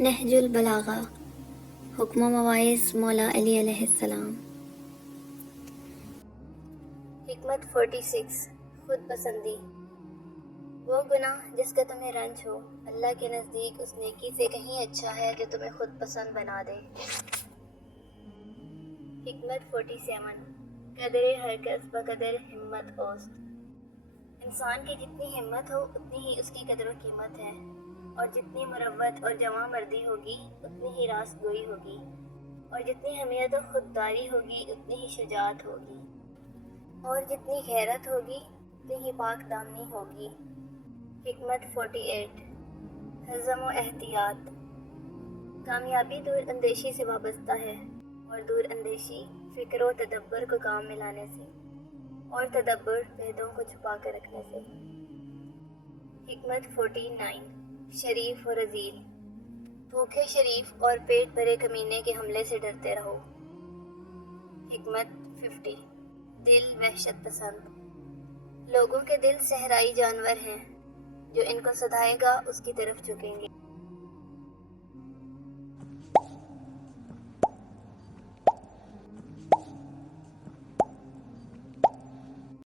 نہج البلاغہ، حکم و مواعظ مولا علی علیہ السلام۔ حکمت 46، خود پسندی۔ وہ گناہ جس کا تمہیں رنج ہو، اللہ کے نزدیک اس نیکی سے کہیں اچھا ہے جو تمہیں خود پسند بنا دے۔ حکمت 47، قدر ہر کس بقدر ہمت اوست۔ انسان کی جتنی ہمت ہو اتنی ہی اس کی قدر و قیمت ہے، اور جتنی مروت اور جواں مردی ہوگی اتنی ہی راست گوئی ہوگی، اور جتنی حمیت و خودداری ہوگی اتنی ہی شجاعت ہوگی، اور جتنی غیرت ہوگی اتنی ہی پاک دامنی ہوگی۔ حکمت 48، حزم و احتیاط۔ کامیابی دور اندیشی سے وابستہ ہے، اور دور اندیشی فکر و تدبر کو کام میں لانے سے، اور تدبر بھیدوں کو چھپا کر رکھنے سے۔ حکمت 49، شریف و رذیل۔ بھوکے شریف اور پیٹ بھرے کمینے کے حملے سے ڈرتے رہو۔ حکمت 50، دل وحشت پسند۔ لوگوں کے دل صحرائی جانور ہیں، جو ان کو سدھائے گا اس کی طرف جھکیں گے۔